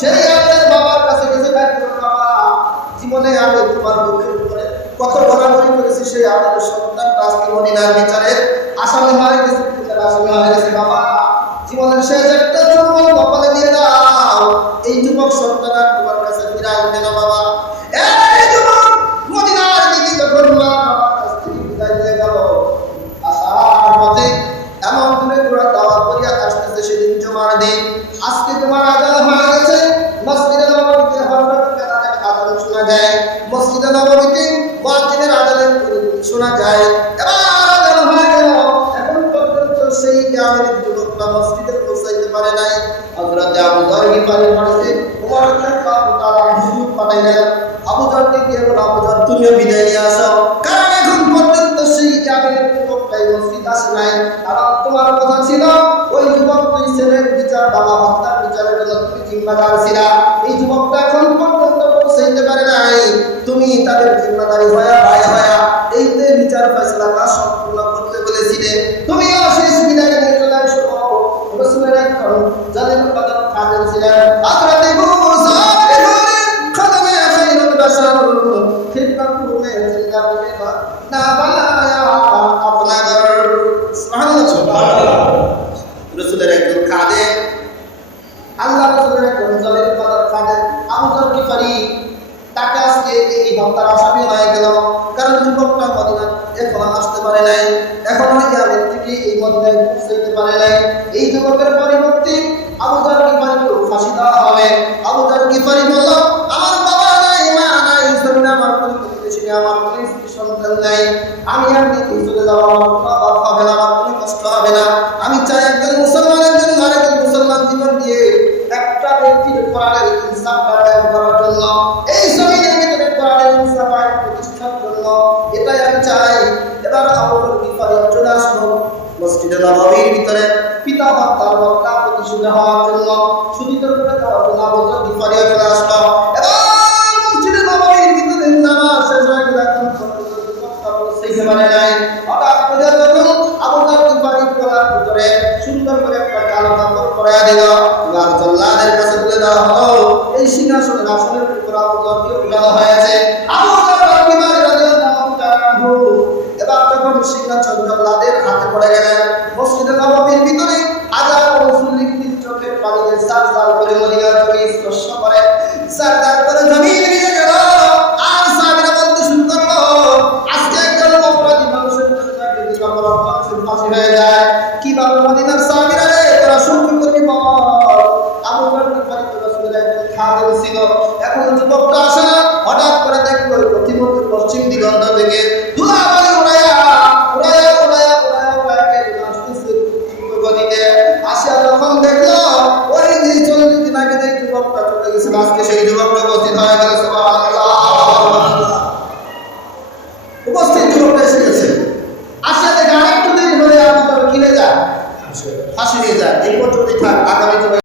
সেই আলেমের বাবার কাছে গেছে, বাবা জীবনে আমি তোমার মুখের উপরে কত বরাবরি করেছি, সেই আলেমের সন্তান আজকে মদিনার বিচারে আসামি হয়ে গেছে, আসামি হয়ে গেছে। বাবা জীবনের শেষ একটা চুম্বন কপালে দিয়ে দাও, এই যুবক সন্তান আর তোমার কাছে ফিরে আসবে না। বাবা এই যুবক মদিনার দিকে যখন মা বাবার কাছ থেকে বিদায় দিয়ে গেল, আসার পথে এমন করে তোরা দাওয়াত করিয়া আসতেছে, সেদিন জুমার দিন। আজকে তোমার আজান হয়ে গেছে, মসজিদে নববীতে হযরত বেলালের আজান শোনা যায়, মসজিদে নববীতে মুয়াজ্জিনের আজান শোনা যায়। এবার আজান হয়ে গেল, এখন পর্যন্ত সেই গ্রামের যুবকরা মসজিদে পৌঁছাইতে পারে নাই। হযরত আবু যর গিফারীর বাড়িতে ওমর রাদিয়াল্লাহু তাআলা হুজুর পাঠাইলেন। আবু যরকে গিয়ে বলল, আবু যর তুমিও বিদায় নিয়ে আসো, কারণ এখন পর্যন্ত সেই গ্রামের যুবকটাই মসজিদ আসে নাই। কারণ তোমার কথা ছিল ওই যুবক দুই ছেলের বিচার, বাবা হত্যার বিচারের জন্য তুমি জিম্মাদার ছিলা। এই যুবকটা এখন পর্যন্ত পৌঁছাইতে পারে নাই, তুমি তাদের জিম্মাদারি হয়ে ভাই হয়ে এই যে বিচার ফয়সালা কাজ সম্পূর্ণ করতে বলেছিলে। তুমিও শেষ বিদায় নিয়ে চলে আসো। রাসূলের একজন জালিম কদম খাদেম ছিলেন, হযরত মুসা খাদেমে খায়রুল বাশার খিদমত মে জিন্দা বিনা না বানায়া আপনার। সুবহানাল্লাহ সুবহানাল্লাহ। রাসূলের একজন খাদেম, আল্লাহ রাসূলের একজন জালিম কদম খাদেম আবু যর গিফারী, তাকে আজকে এই হত্যার আসামি হয়ে গেল। কারণ যুবকটা মদিনা এখনো আসতে পারে নাই, এখনো ইয়ামেন থেকে এই মদিনায় পৌঁছাইতে পারে নাই। এই যুবকের পরিবর্তে আবু যর গিফারীকে ফাঁসি দেওয়া হবে। আবু যর গিফারী বলল, আমার বাবা নাই, মা নাই, জমিনে আমার কোনো প্রতিবেশী নেই, আমার কোনো স্ত্রী সন্তান নাই, আমি আর দিতে চলে যাবো, আমার কোনো অভাব হবে না, আমার কোনো কষ্ট হবে না। আমি চাই একজন মুসলমানের জন্য আরেকজন মুসলমান জীবন দিয়ে একটা ব্যক্তির কোরআনের ইনসাফ কায়েম করার জন্য, এই জমিনের ভিতরে কোরআনের ইনসাফ আইন প্রতিষ্ঠার জন্য, এটাই আমি চাই। এবার আবু যর গিফারী চলে আসলো মসজিদে নববীর ভিতরে পিতা হত্যার বদলা প্রতিশোধ হওয়ার জন্য, শুধিত করে দেওয়ার জন্য আবু যর গিফারী চলে আসলো। এবার মসজিদে নববীর ভিতরে নামাজ শেষ হয়ে গেল, এখন পৌঁছাইতে পারে নাই। হঠাৎ করে যখন আবু যর গিফারীর গলার ভিতরে সুন্দর করে একটা কালো কাপড় পরাইয়া দিল, এবার জল্লাদের কাছে তুলে দেওয়া হলো। এই সিংহাসনের আসনের উপর আবু যরকে উঠানো হয়েছে। আবু যর গিফারী রাদিয়াল্লাহু তাআলা আনহু এবার যখন সিংহাসন জল্লাদের হাতে পড়ে গেলেন, মসজিদে নববীর ভিতরে হাজার মুসল্লির চোখের পানিতে সারসার করে মদিনার জমি স্পর্শ করে, সারসার করে জমি ভিজে গেল। আর সাহাবীরা বলতে শুরু করলো, আজকে একজন অপরাধী মানুষের জন্য যদি অপরাধ মানুষের ফাঁসি হয়ে যায়, কিভাবে মদিনার সাহাবীরা রে তোরা সহ্য করবি বল? আবু যর গিফারী রাসূলের একজন খাদেম ছিল, এখন যুবকটা আসে না, হঠাৎ করে দেখলো প্রতিমধ্যে পশ্চিম দিগন্ত থেকে ধুলাবালি উড়াইয়া উড়াইয়া উড়াইয়া উড়াইয়া উড়াইয়া আসতেছে গতিতে। আসিয়া যখন দেখলো ওই যে 40 দিন আগে যে যুবকটা চলে গেছিল, আজকে সেই যুবকটা উপস্থিত হয়ে গেল। সুবহানাল্লাহ। উপস্থিত যুবকটা এসে গেছে, আসিয়া দেখে আরেকটু দেরি হলে আপনার কিনে যায়, ফাঁসি নিয়ে যায়। এই পর্যন্তই থাক, আগামী